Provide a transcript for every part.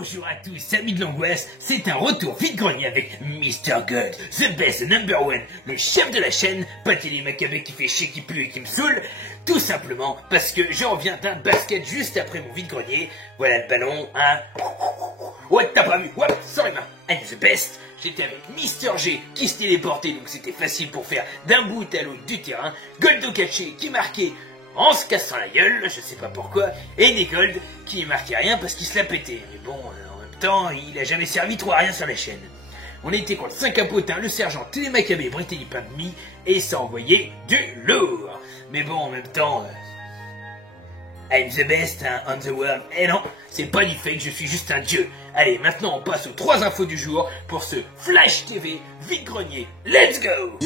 Bonjour à tous, amis de l'angoisse, c'est un retour vide-grenier avec Mr. God, the best number one, le chef de la chaîne, pas Télé Maccabée qui fait chier, qui pue et qui me saoule, tout simplement parce que je reviens d'un basket juste après mon vide-grenier, voilà le ballon, hein, ouais t'as pas vu, ouais, sans les mains, I'm the best, j'étais avec Mr. G qui se téléportait donc c'était facile pour faire d'un bout à l'autre du terrain, Goldokaché qui marquait en se cassant la gueule, je sais pas pourquoi, et Negold qui marquait rien parce qu'il se la pétait. Mais bon, en même temps, il a jamais servi trop à rien sur la chaîne. On était contre 5 capotins, le sergent Télé Maccabée, Brittany Pain de Mie, et ça envoyait du lourd. Mais bon, en même temps, I'm the best hein, on the world. Eh non, c'est pas du fake, je suis juste un dieu. Allez, maintenant on passe aux 3 infos du jour pour ce Flash TV vide-grenier. Let's go!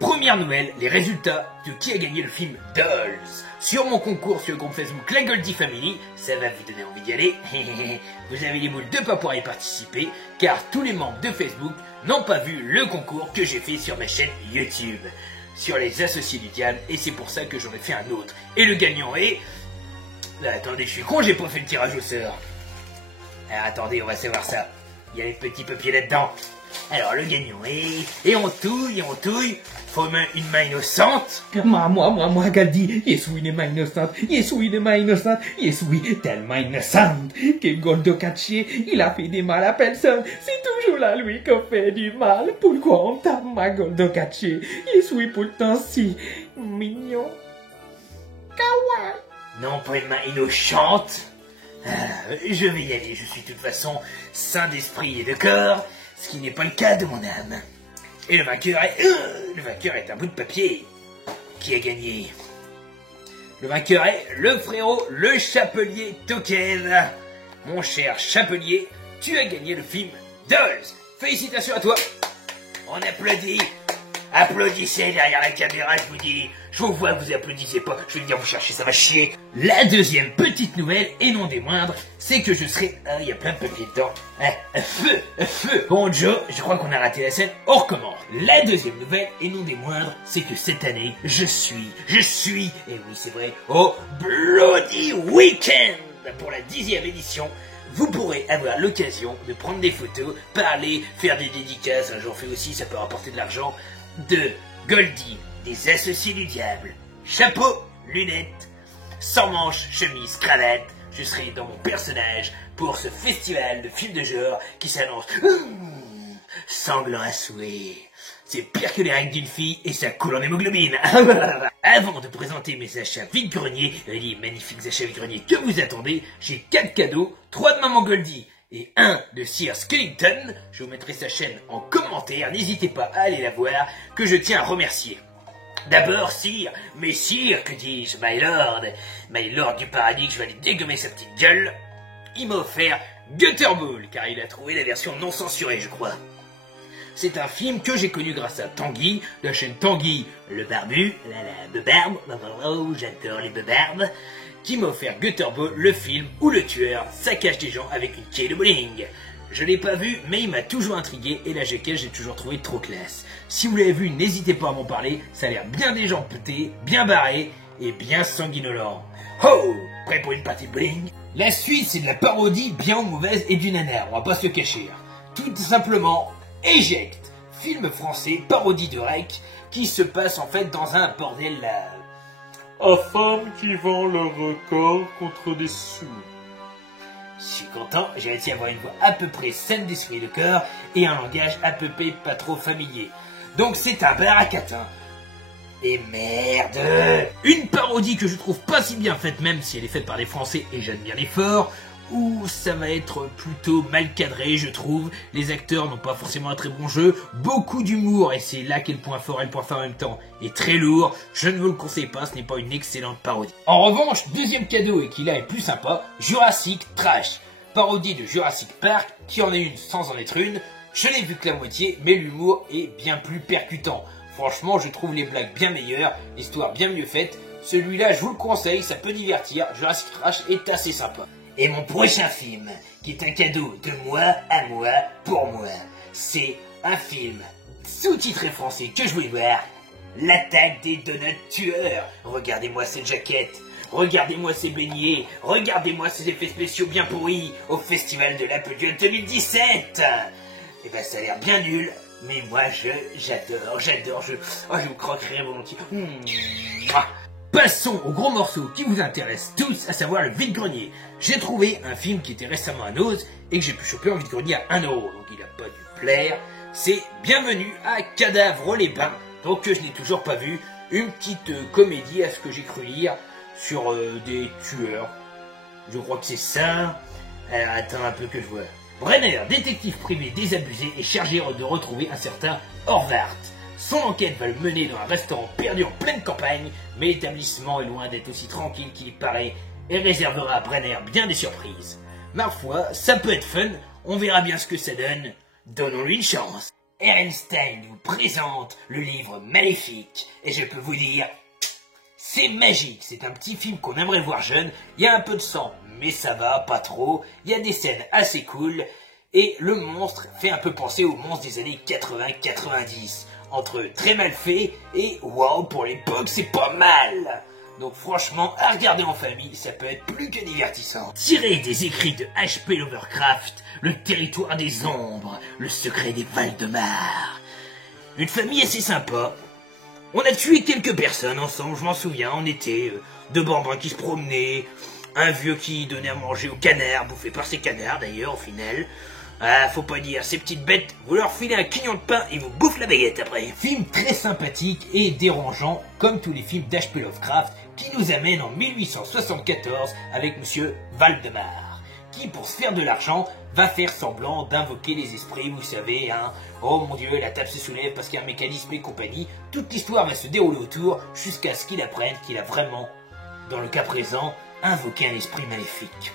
Première nouvelle, les résultats de qui a gagné le film Dolls. Sur mon concours sur le groupe Facebook La Goldie Family, ça va vous donner envie d'y aller. Vous avez les boules de pas pouvoir y participer, car tous les membres de Facebook n'ont pas vu le concours que j'ai fait sur ma chaîne YouTube, sur les associés du diable, et c'est pour ça que j'en ai fait un autre. Et le gagnant est... Là, attendez, je suis con, j'ai pas fait le tirage au sort. Alors attendez, on va savoir ça. Il y a les petits papiers là-dedans. Alors, le gagnant est... Et on touille, faut une main innocente. Moi, Goldie, je suis une main innocente, je suis tellement innocente que Goldokaché, il a fait du mal à personne. C'est toujours là lui qu'on fait du mal. Pourquoi on tape ma Goldokaché? Je suis pourtant si mignon. Kawaii. Non, pas une main innocente. Je vais y aller, je suis de toute façon sain d'esprit et de corps, ce qui n'est pas le cas de mon âme. Et le vainqueur est un bout de papier. Qui a gagné? Le vainqueur est le frérot, le chapelier Token. Mon cher chapelier, tu as gagné le film Dolls. Félicitations à toi. On applaudit. Applaudissez derrière la caméra, je vous dis. Je vous vois, vous applaudissez pas. Je vais venir vous chercher, ça va chier. La deuxième petite nouvelle, et non des moindres, c'est que je serai... Ah, il y a plein de papiers dedans. Feu. Bon, Joe, je crois qu'on a raté la scène. On recommence. La deuxième nouvelle, et non des moindres, c'est que cette année, je suis, et oui, c'est vrai, au Bloody Weekend. Pour la 10e édition, vous pourrez avoir l'occasion de prendre des photos, parler, faire des dédicaces, j'en fais aussi, ça peut rapporter de l'argent, de Goldie, des associés du diable, chapeau, lunettes, sans manches, chemise, cravate, je serai dans mon personnage pour ce festival de films de genre qui s'annonce sanglant à souhait. C'est pire que les règles d'une fille et ça coule en hémoglobine. Avant de présenter mes achats vide-grenier, les magnifiques achats vide-grenier que vous attendez, j'ai 4 cadeaux, 3 de Maman Goldie et 1 de Sir Skellington. Je vous mettrai sa chaîne en commentaire, n'hésitez pas à aller la voir, que je tiens à remercier. D'abord, Sire, mais Sire, que dis-je, my lord du paradis, que je vais aller dégommer sa petite gueule, il m'a offert Gutterball, car il a trouvé la version non censurée, je crois. C'est un film que j'ai connu grâce à Tanguy, la chaîne Tanguy le Barbu, la Bebarbe, oh, j'adore les Bebarbes, qui m'a offert Gutterball, le film où le tueur saccage des gens avec une quille de bowling. Je l'ai pas vu, mais il m'a toujours intrigué et la jaquette j'ai toujours trouvé trop classe. Si vous l'avez vu, n'hésitez pas à m'en parler, ça a l'air bien déjampeté, bien barré et bien sanguinolent. Oh, prêt pour une partie de bowling? La suite, c'est de la parodie bien ou mauvaise et du nanar, on va pas se le cacher. Tout simplement, Eject, film français, parodie de Rec, qui se passe en fait dans un bordel là. À femmes qui vendent leur corps contre des sous. Je suis content, j'ai réussi à avoir une voix à peu près saine d'esprit et de cœur et un langage à peu près pas trop familier. Donc c'est un baracatin. Et merde! Une parodie que je trouve pas si bien faite, même si elle est faite par des Français et j'admire l'effort, où ça va être plutôt mal cadré, je trouve. Les acteurs n'ont pas forcément un très bon jeu, beaucoup d'humour, et c'est là qu'est le point fort et le point fort en même temps, est très lourd. Je ne vous le conseille pas, ce n'est pas une excellente parodie. En revanche, deuxième cadeau, et qui là est plus sympa, Jurassic Trash. Parodie de Jurassic Park, qui en est une sans en être une. Je l'ai vu que la moitié, mais l'humour est bien plus percutant. Franchement, je trouve les blagues bien meilleures, l'histoire bien mieux faite. Celui-là, je vous le conseille, ça peut divertir. Jurassic Trash est assez sympa. Et mon prochain film, qui est un cadeau de moi à moi, pour moi, c'est un film sous-titré français que je voulais voir, L'attaque des donuts tueurs. Regardez-moi cette jaquette, regardez-moi ces beignets, regardez-moi ces effets spéciaux bien pourris au Festival de la Podium 2017. Et ben ça a l'air bien nul, mais moi j'adore, je vous croquerai volontiers. Passons au gros morceau qui vous intéresse tous, à savoir le vide-grenier. J'ai trouvé un film qui était récemment à Nose et que j'ai pu choper en vide-grenier à 1€, donc il a pas dû plaire. C'est Bienvenue à Cadavre-les-Bains, donc que je n'ai toujours pas vu. Une petite comédie à ce que j'ai cru lire sur des tueurs. Je crois que c'est ça. Alors attends un peu que je vois. Brenner, détective privé désabusé, est chargé de retrouver un certain Horvath. Son enquête va le mener dans un restaurant perdu en pleine campagne, mais l'établissement est loin d'être aussi tranquille qu'il y paraît et réservera à Brenner bien des surprises. Ma foi, ça peut être fun, on verra bien ce que ça donne. Donnons-lui une chance. Ehrenstein vous présente le livre Maléfique, et je peux vous dire, c'est magique, c'est un petit film qu'on aimerait voir jeune, il y a un peu de sang, mais ça va, pas trop, il y a des scènes assez cool, et le monstre fait un peu penser au monstre des années 80-90, entre très mal fait et waouh, pour l'époque c'est pas mal. Donc franchement, à regarder en famille, ça peut être plus que divertissant. Tiré des écrits de H.P. Lovecraft, Le Territoire des Ombres, Le Secret des Valdemar. Une famille assez sympa. On a tué quelques personnes ensemble, je m'en souviens, on était deux bambins qui se promenaient, un vieux qui donnait à manger aux canards, bouffé par ces canards d'ailleurs au final. Ah, faut pas dire, ces petites bêtes, vous leur filez un quignon de pain et vous bouffent la baguette après. Film très sympathique et dérangeant, comme tous les films d'H.P. Lovecraft, qui nous amène en 1874 avec Monsieur Valdemar, qui pour se faire de l'argent, va faire semblant d'invoquer les esprits, vous savez, hein. Oh mon Dieu, la table se soulève parce qu'il y a un mécanisme et compagnie. Toute l'histoire va se dérouler autour, jusqu'à ce qu'il apprenne qu'il a vraiment, dans le cas présent, invoqué un esprit maléfique.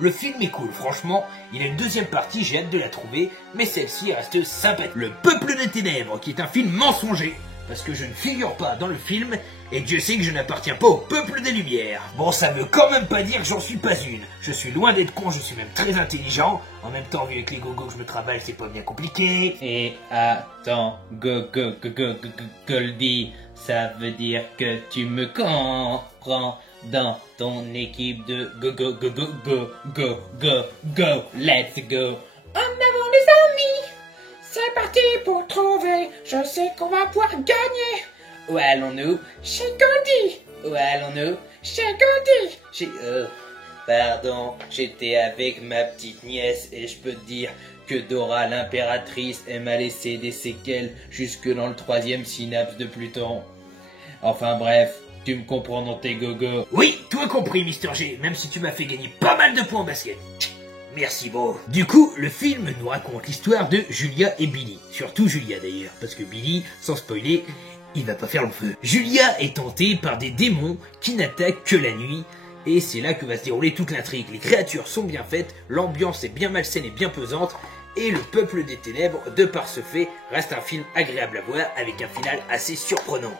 Le film est cool, franchement, il a une deuxième partie, j'ai hâte de la trouver, mais celle-ci reste sympathique. Le Peuple des Ténèbres, qui est un film mensonger, parce que je ne figure pas dans le film, et Dieu sait que je n'appartiens pas au Peuple des Lumières. Bon, ça veut quand même pas dire que j'en suis pas une. Je suis loin d'être con, je suis même très intelligent. En même temps, vu avec les gogos que je me travaille, c'est pas bien compliqué. Et attends, Goldie, ça veut dire que tu me comprends dans ton équipe de go, let's go. En avant les amis, c'est parti pour trouver, je sais qu'on va pouvoir gagner. Où allons-nous? Chez Goldie. Où allons-nous? Chez Goldie. Pardon, j'étais avec ma petite nièce et je peux te dire que Dora l'impératrice elle m'a laissé des séquelles jusque dans le 3e synapse de Pluton. Enfin bref, tu me comprends dans tes gogos. Oui, tout a compris, Mr. G, même si tu m'as fait gagner pas mal de points en basket. Merci, bro. Du coup, le film nous raconte l'histoire de Julia et Billy. Surtout Julia d'ailleurs, parce que Billy, sans spoiler, il va pas faire long feu. Julia est tentée par des démons qui n'attaquent que la nuit, et c'est là que va se dérouler toute l'intrigue. Les créatures sont bien faites, l'ambiance est bien malsaine et bien pesante, et le Peuple des Ténèbres, de par ce fait, reste un film agréable à voir avec un final assez surprenant.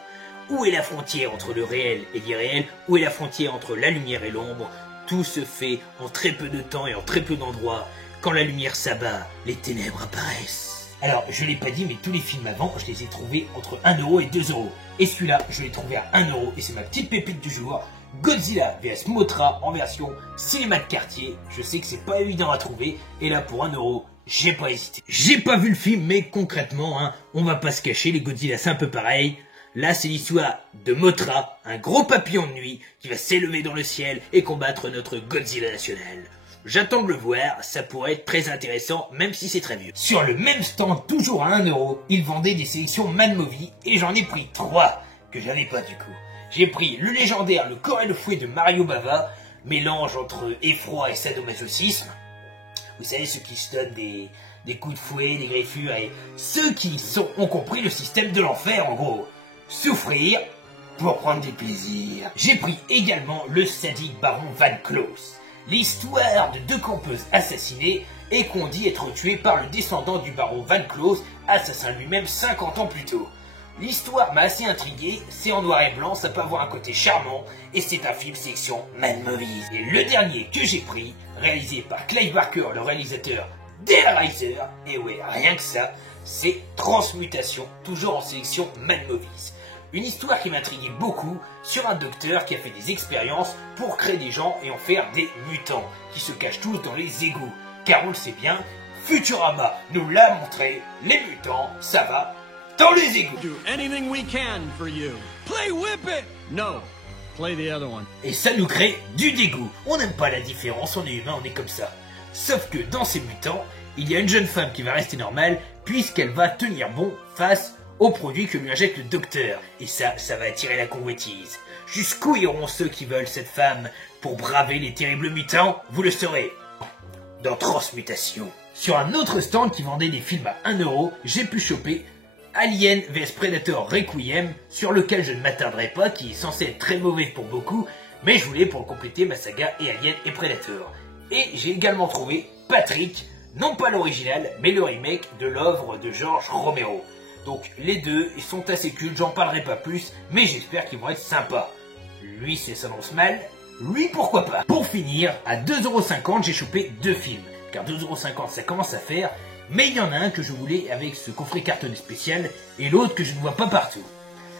Où est la frontière entre le réel et l'irréel? Où est la frontière entre la lumière et l'ombre? Tout se fait en très peu de temps et en très peu d'endroits. Quand la lumière s'abat, les ténèbres apparaissent. Alors, je l'ai pas dit, mais tous les films avant, je les ai trouvés entre 1€ et 2€. Et celui-là, je l'ai trouvé à 1€, et c'est ma petite pépite du jour. Godzilla vs Mothra en version cinéma de quartier. Je sais que c'est pas évident à trouver, et là pour 1€, j'ai pas hésité. J'ai pas vu le film, mais concrètement, hein, on va pas se cacher, les Godzilla c'est un peu pareil. Là, c'est l'histoire de Mothra, un gros papillon de nuit qui va s'élever dans le ciel et combattre notre Godzilla national. J'attends de le voir, ça pourrait être très intéressant, même si c'est très vieux. Sur le même stand, toujours à 1€, ils vendaient des sélections Mad Movie, et j'en ai pris 3, que j'avais pas du coup. J'ai pris le légendaire Le Corps et le Fouet de Mario Bava, mélange entre effroi et sadomasochisme. Vous savez, ceux qui se donnent des coups de fouet, des griffures, et ceux qui ont compris le système de l'enfer, en gros. Souffrir pour prendre du plaisir. J'ai pris également le sadique baron Van Klaus. L'histoire de deux campeuses assassinées et qu'on dit être tuées par le descendant du baron Van Klaus, assassin lui-même 50 ans plus tôt. L'histoire m'a assez intrigué, c'est en noir et blanc, ça peut avoir un côté charmant, et c'est un film section Mad Movies. Et le dernier que j'ai pris, réalisé par Clive Barker, le réalisateur d'Hellraiser, et ouais, rien que ça, c'est Transmutation, toujours en sélection Mad Movies. Une histoire qui m'intriguait beaucoup sur un docteur qui a fait des expériences pour créer des gens et en faire des mutants, qui se cachent tous dans les égouts. Car on le sait bien, Futurama nous l'a montré, les mutants, ça va dans les égouts. Do anything we can for you. Play Whip It! No. Play the other one. Et ça nous crée du dégoût. On n'aime pas la différence, on est humain, on est comme ça. Sauf que dans ces mutants, il y a une jeune femme qui va rester normale, puisqu'elle va tenir bon face aux produits que lui injecte le docteur. Et ça va attirer la convoitise. Jusqu'où iront ceux qui veulent cette femme pour braver les terribles mutants? Vous le saurez dans Transmutation. Sur un autre stand qui vendait des films à 1 €, j'ai pu choper Alien vs Predator Requiem, sur lequel je ne m'attarderai pas, qui est censé être très mauvais pour beaucoup, mais je voulais pour compléter ma saga et Alien et Predator. Et j'ai également trouvé Patrick, non pas l'original, mais le remake de l'œuvre de George Romero. Donc les deux, ils sont assez cultes, j'en parlerai pas plus, mais j'espère qu'ils vont être sympas. Lui, ça s'annonce mal, lui pourquoi pas. Pour finir, à 2,50 €, j'ai chopé 2 films, car 2,50 € ça commence à faire, mais il y en a un que je voulais avec ce coffret cartonné spécial, et l'autre que je ne vois pas partout.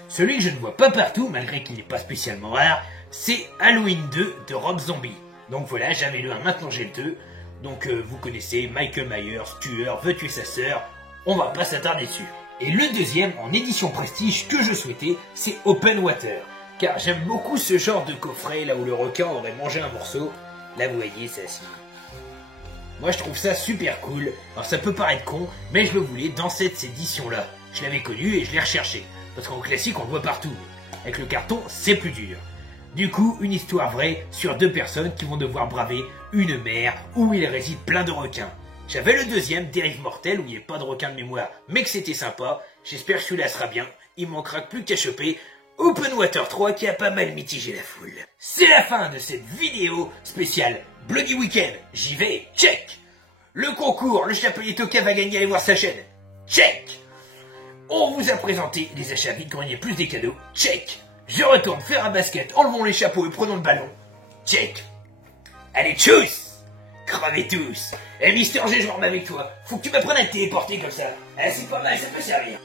Celui que je ne vois pas partout, malgré qu'il n'est pas spécialement rare, c'est Halloween 2 de Rob Zombie. Donc voilà, j'avais le 1, maintenant j'ai le 2. Donc vous connaissez Michael Myers, tueur, veut tuer sa sœur, on va pas s'attarder dessus. Et le deuxième, en édition prestige, que je souhaitais, c'est Open Water. Car j'aime beaucoup ce genre de coffret, là où le requin aurait mangé un morceau. Là vous voyez, c'est assis. Moi je trouve ça super cool, alors ça peut paraître con, mais je le voulais dans cette édition-là. Je l'avais connu et je l'ai recherché, parce qu'en classique on le voit partout. Avec le carton, c'est plus dur. Du coup, une histoire vraie sur 2 personnes qui vont devoir braver une mer où il réside plein de requins. J'avais le deuxième, Dérive Mortelle, où il n'y a pas de requin de mémoire, mais que c'était sympa. J'espère que celui-là sera bien. Il manquera plus qu'à choper Open Water 3 qui a pas mal mitigé la foule. C'est la fin de cette vidéo spéciale Bloody Weekend. J'y vais, check. Le concours, le Chapelier Toka va gagner, allez voir sa chaîne. Check. On vous a présenté les achats vide-grenier plus des cadeaux. Check. Je retourne faire un basket, enlevons les chapeaux et prenons le ballon. Check. Allez, tchuss. Crevez tous. Eh Mister G, je remets avec toi. Faut que tu m'apprennes à te téléporter comme ça. Eh, c'est pas mal, ça peut servir.